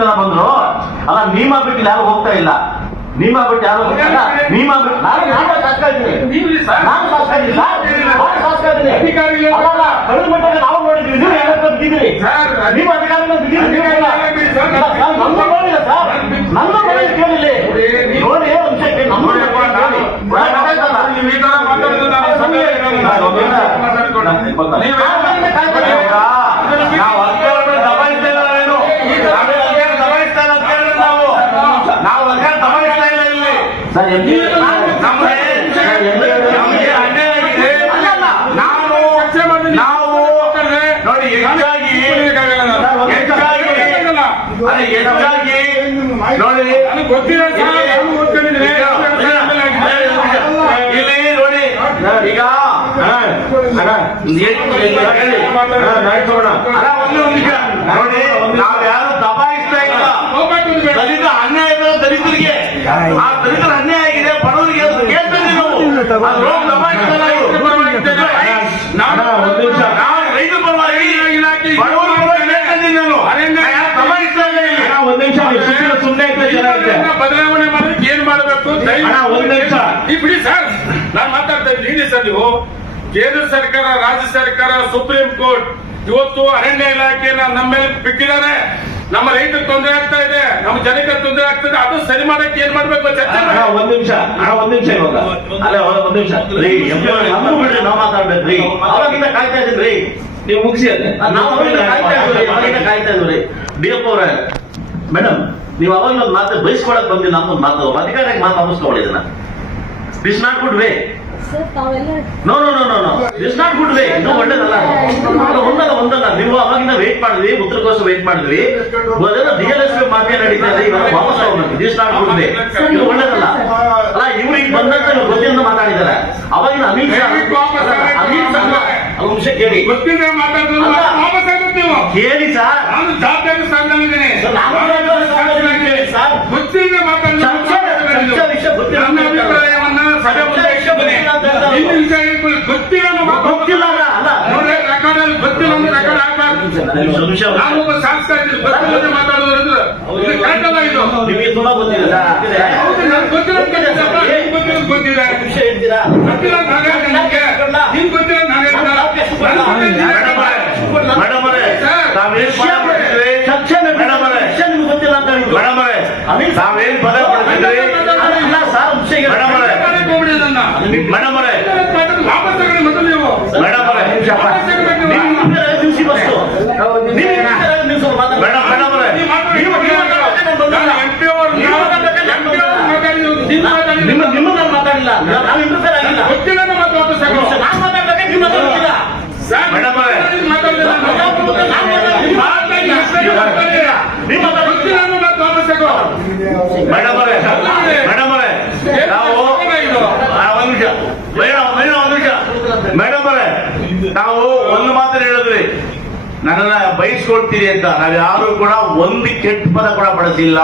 ಹೋಗ್ತಾನ ಬಂದ್ರು ಅಲ್ಲ ನೀಮ ಬಿಟ್ಟು ಯಾರು ಹೋಗ್ತಾ ಇಲ್ಲ. ನೀಮ ಬಿಟ್ಟು ಯಾರು ಹೋಗ್ತಾ ಇಲ್ಲ. ನೀಮ ಬಿಟ್ಟು ನಾನು ಇದ್ದೀನಿ. ನಾನು ಇದ್ದೀನಿ. ಇದ್ದೀನಿ. ಅಧಿಕಾರಿಗಳು- ಅಲ್ಲ, ನಾವು ನೋಡಿದ್ವಿ ನೀವು ಬಿದ್ದಿದ್ರಿ? ಬಿದ್ದಿದ್ರಿ. ಅಧಿಕಾರಿಗಳು ಸರ್, ಇಲ್ಲ, ಸರ್, ನನ್ನ ನೋಡಿಲ್ಲ ಸರ್ ನನ್ನ ನೋಡಿ ಕೇಳಿಲ್ಲ ನೋಡಿ ಒಂದು ನಿಮಿಷಕ್ಕೆ ನಮ್ಮ ನೋಡಿ, ನಾನು- ನೀವು ಈ ತರ ಮಾತಾಡಿದ್ರೆ ನಾನು ಸಮಯ ಇರಲ್ಲ. ಮಾತಾಡ್ಕೊಂಡು. ನೀವು ನಾವು ಅಧಿಕಾರವನ್ನು ದಬಾಯಿಸ್ತಾ ಇಲ್ಲ ಏನು ನಾವೇನು ಅಧಿಕಾರ ದಬಾಯಿಸ್ತಾ ಇಲ್ಲ ಅಂತ ಹೇಳಿದ್ರೆ ನಾವು ನಾವು ಅಧಿಕಾರ ದಬಾಯಿಸ್ತಾ ಇಲ್ಲ ಇಲ್ಲಿ ಸರ್ ನಾವು ನೋಡಿ ಹೆಚ್ಚಾಗಿ ನೋಡಿ ಗೊತ್ತಿಲ್ಲ. ಇಲ್ಲಿ ನೋಡಿ ಈಗ ಒಂದು ನಿಮಿಷ ನೋಡಿ ನಾವು ಯಾರು ದಬಾಯಿಸ್ತಾ ಇಲ್ಲ ಹೋಗ್ಬೇಕು ಬೇಡ. ದಲಿತ ಅನ್ಯಾಯ ಇದೆ ದಲಿತರಿಗೆ ಆ ದಲಿತರ ಅನ್ಯಾಯ ಆಗಿದೆ ಬಡವರಿಗೆ ಅದು ಕೇಳ್ತೀವಿ ನಾವು ಅದು ರೋಗ ದಬಾಯಿಸ್ತಾ ಇಲ್ಲ ಇವ್ರು. ನಾನು ಒಂದು ನಿಮಿಷ ನಾವು ರೈತ ಪರವಾಗಿ ಇಲಾಖೆ ಬಡವರ ಪರವಾಗಿ ಹೇಳ್ತಿದ್ದೀನಿ ನಾನು ಅರಣ್ಯ- ನಾನು ಯಾರು ದಬಾಯಿಸ್ತಾ ಇಲ್ಲ ಇಲ್ಲಿ. ಒಂದ್ ನಿಮಿಷ ನೀವು ಶಿಕ್ಷಣ ಸುಮ್ಮನೆ ಇದ್ರೆ ಚೆನ್ನಾಗಿದೆ ಇದನ್ನ ಬದಲಾವಣೆ ಮಾಡೋದಕ್ಕೆ ಏನ್ ಮಾಡಬೇಕು? ಬಿಡಿ ಸರ್ ನಾನು ಮಾತಾಡ್ತಾ ಇದ್ದೀನಿ. ಸರ್ ನೀವು. ಕೇಂದ್ರ ಸರ್ಕಾರ ರಾಜ್ಯ ಸರ್ಕಾರ ಸುಪ್ರೀಂ ಕೋರ್ಟ್. ಇವತ್ತು ಅರಣ್ಯ ಇಲಾಖೆ ನಮ್ಮ ಮೇಲೆ ಬಿಟ್ಟಿದ್ದಾರೆ. ನಮ್ಮ ರೈತರ ತೊಂದರೆ ಆಗ್ತಾ ಇದೆ ನಮ್ಮ ಜನಕ್ಕೆ ತೊಂದರೆ ಆಗ್ತದೆ ಇದೆ ಅದು ಸರಿ ಮಾಡಕ್ಕೆ ಏನ್ ಮಾಡ್ಬೇಕು ಒಂದ್ ನಿಮಿಷ ಒಂದ್ ನಿಮಿಷ ಇವಾಗ. ಅಲ್ಲ ಒಂದ್ ಒಂದ್ ನಿಮಿಷ. ರೀ ನಮಗೂ ಬಿಡ್ರಿ ನಾವು ಮಾತಾಡ್ಬೇಕ್ರಿ ಅವಾಗಿಂದ ಕಾಯ್ತಾ ಇದ್ದೀನಿ ನೀವು ಮುಗಿಸಿ ಅದೇ ನಾವು ಅವಾಗಿಂದ ಕಾಯ್ತಾ ಇದ್ವಿ ಅವಾಗಿಂದ ಕಾಯ್ತಾ ಇದ್ವಿ ಡಿ ಎಫ್ ಅವರೇ ಮೇಡಮ್ ನೀವು ಅವಾಗ ಒಂದು ಮಾತು ಬಯಸ್ಕೊಳಕ್ ಬಂದಿಲ್ಲ ನಮ್ಮ ಒಂದು ಮಾತು. ಅಧಿಕಾರಿಗೆ ಮಾತು ಅನ್ನಿಸ್ಕೊಳ್ಳಿ ಇದನ್ನ this not good way no no no no this not good way ಇದು ಒಳ್ಳೇದಲ್ಲ. ಒಂದಲ್ಲ ಒಂದಲ್ಲ. ನೀವು ಅವಾಗಿನ ವೇಟ್ ಮಾಡಿದ್ವಿ ಉತ್ತರಕೋಶ ವೇಟ್ ಮಾಡಿದ್ವಿ. ಡಿ ಎಲ್ ಎಸ್ ಮಾಫಿಯಾ ನಡೀತಾ ಇದೆ ಇವಾಗ ವಾಪಸ್ ತಗೊಂಡ್ಬಂದ್ವಿ ದಿಸ್ ನಾಟ್ ಗುಡ್ ವೇ ಇದು ಒಳ್ಳೇದಲ್ಲ. ಅಲ್ಲ ಇವ್ರು ಈಗ ಬಂದಂತ ಗೊತ್ತಿಂದ ಮಾತಾಡಿದ್ದಾರೆ. ಅವಾಗಿನ ಅಮಿತ್ ಶಾ ಅಮಿತ್ ಶಾ ಅಂಶ ಒಂದು ಕೇಳಿ. ಗೊತ್ತಿದೆ ಮಾತಾಡಿದ್ರು ಕೇಳಿ ಸರ್. ನಾನು ಜವಾಬ್ದಾರಿ ಸ್ಥಾನದಲ್ಲಿದ್ದೇನೆ ನಾನು ಜವಾಬ್ದಾರಿ ಸ್ಥಾನದಲ್ಲಿದ್ದೇನೆ, ಸರ್. ಗೊತ್ತಿದೆ ಮಾತಾಡಿದ್ರು ಚರ್ಚೆ- ಚರ್ಚೆ ವಿಷಯ ಗೊತ್ತಿಲ್ಲ. ನನ್ನ ಅಭಿಪ್ರಾಯವನ್ನ ಸಭೆ ಮುಂದೆ ಇಟ್ಟಿದ್ದೇನೆ. ಇನ್ನು ವಿಷಯ ಹೇಳ್ಕೊಳ್ಳಿ. ಗೊತ್ತಿಲ್ಲ ಗೊತ್ತಿಲ್ಲ ಅಲ್ಲ, ರೆಕಾರ್ಡ್ ಅಲ್ಲಿ ಗೊತ್ತಿಲ್ಲ ಅಂದ್ರೆ ರೆಕಾರ್ಡ್ ಆಗ್ಬಾರ್ದು ನಾನು ಒಬ್ಬ ಶಾಸಕ ಇದ್ದೀನಿ ಗೊತ್ತಿಲ್ಲದೆ ಮಾತಾಡೋದ್ರಿಂದ ಇದು ಕರೆಕ್ಟ್ ಅಲ್ಲ ಇದು? ನಿಮಗೆ ತುಂಬಾ ಗೊತ್ತಿಲ್ಲ ಹೌದು, ನಾನು ಗೊತ್ತಿಲ್ಲ ಗೊತ್ತಿಲ್ಲ. ವಿಷಯ ಹೇಳ್ತೀರಾ? ಗೊತ್ತಿಲ್ಲ ನಾನು ನಿಮ್ಗೆ. ನಿಮ್ಗೆ ಗೊತ್ತಿಲ್ಲ ಅಂತ ನಾನು. ಮೇಡಮ್ ಅವರೇ, ತಾವೇನ್ ಪದ ಪಡ್ತಿದ್ರಿ? ನಿಮ್ಗೆ ಗೊತ್ತಿಲ್ಲ ಅಂತ ತಾವೇನ್ ಪದ ಪಡ್ತಿದ್ರಿ. ಮೇಡಮ್ ಅವರೇ ಮಾತಾಡಿ ವಾಪಸ್ ತಗೊಳ್ಳಿ ಮೊದಲು ನೀವು ನಿಮಿಷ ಬಸ್ಸು. ನಿಮ್ಮ ನಿಮ್ಮ ನಾನು ಮಾತಾಡಿಲ್ಲ ನಾವು ಇಂಟರ್ಫೇರ್ ಆಗಿಲ್ಲ ಗೊತ್ತಿಲ್ಲ ನಾನು ಸರ್, ಮೇಡಮ್ ಮಾತಾಡಿಲ್ಲ. ಗೊತ್ತಿಲ್ಲ. ವಾಪಸ್ ಮೇಡಮ್ ಅವರೇ ಮೇಡಮ್ ಅವರೇ ನಾವು ಒಂದ್ ನಿಮಿಷ. ಮೇಡಮ್ ಅವರೇ ನಾವು ಒಂದು ಮಾತ್ರ ಹೇಳಿದ್ವಿ ನನ್ನನ್ನ ಬಯಸ್ಕೊಳ್ತೀರಿ ಅಂತ. ನಾವ್ಯಾರು ಕೂಡ ಒಂದು ಕೆಟ್ಟ ಪದ ಕೂಡ ಬಳಸಿಲ್ಲ.